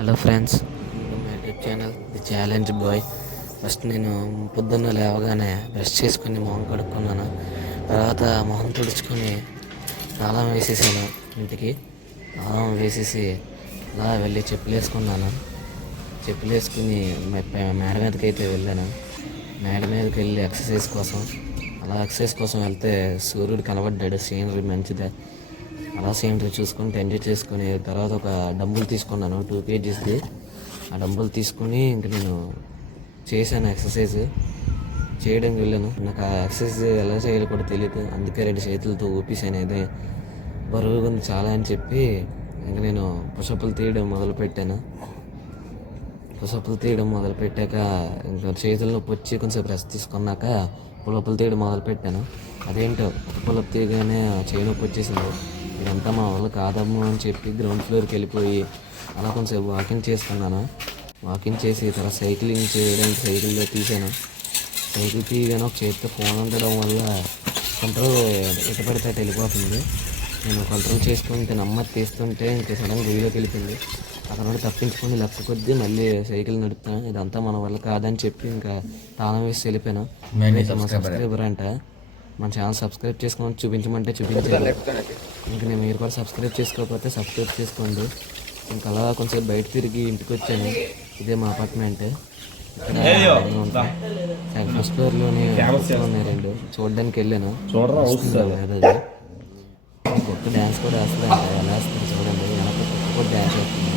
Hello friends, my YouTube channel the challenge boy. First నేను పొద్దున్న లేవగానే బ్రష్ చేసుకుని మొహం కడుక్కున్నాను. తర్వాత మొహం తుడుచుకొని తాళం వేసేసాను. ఇంటికి తాళం వేసేసి అలా వెళ్ళి చెప్పులు వేసుకున్నాను. చెప్పులు వేసుకుని మేడ మీదకి అయితే వెళ్ళాను. మేడ మీదకి వెళ్ళి ఎక్సర్సైజ్ కోసం అలా ఎక్సర్సైజ్ కోసం వెళ్తే సూర్యుడు కనబడ్డాడు. సీనరీ మంచిదే. అలా సీనరీ చూసుకుంటే ఎంజాయ్ చేసుకుని తర్వాత ఒక డంబుల్ తీసుకున్నాను 2 kgsది. ఆ డంబుల్ తీసుకుని ఇంక నేను చేశాను ఎక్సర్సైజ్ చేయడానికి వెళ్ళాను. నాకు ఆ ఎక్సర్సైజ్ ఎలా చేయాలో కూడా తెలియదు. అందుకే 2 చేతులతో ఊపేసాను. అయితే బరువుగా ఉంది చాలా అని చెప్పి ఇంక నేను పుషప్పులు తీయడం మొదలుపెట్టాను. పుషప్పులు తీయడం మొదలుపెట్టాక ఇంకా చేతుల నొప్పి వచ్చి కొంచెం రెస్ట్ తీసుకున్నాక పులప్పులు తీయడం మొదలుపెట్టాను. అదేంటో ఒక పులప్ తీయగానే చేయి నొప్పి వచ్చేసింది. ఇదంతా మా వల్ల కాదమ్ము అని చెప్పి గ్రౌండ్ ఫ్లోర్కి వెళ్ళిపోయి అలా కొంచెం వాకింగ్ చేసుకున్నాను. వాకింగ్ చేసి తర్వాత సైక్లింగ్ చేయడానికి సైకిల్లో తీసాను. సైకిల్ తీయగానే ఒక చేతితో ఫోన్ ఉండడం వల్ల కంట్రోల్ ఎటు పడితే అటు వెళ్ళిపోతుంది. నేను కంట్రోల్ చేసుకుంటే నెమ్మది తీస్తుంటే ఇంకా సడన్గా గుడిలోకి వెళ్ళిపోయింది. అక్కడ నుండి తప్పించుకొని లెఫ్ట్ కొద్దీ మళ్ళీ సైకిల్ నడుపుతాను. ఇదంతా మన వల్ల కాదని చెప్పి ఇంకా తాళం వేసి వెళ్ళిపోయాను. మా సబ్స్క్రైబర్ అంట మన ఛానల్ సబ్స్క్రైబ్ చేసుకొని చూపించమంటే చూపించారు. ఇంక నేను మీరు కూడా సబ్స్క్రైబ్ చేసుకోకపోతే సబ్స్క్రైబ్ చేసుకోండి. ఇంకా అలా కొంచెం బయట తిరిగి ఇంటికి వచ్చాను. ఇదే మా అపార్ట్మెంట్. ఇక్కడ ఫస్ట్ ఫ్లోర్లోనే ఉన్నాయి 2 చూడడానికి వెళ్ళాను. గొప్ప డ్యాన్స్ కూడా వేస్తుంది. ఎలా వేస్తుంది చూడండి. వెనక కూడా డ్యాన్స్ వేస్తుంది.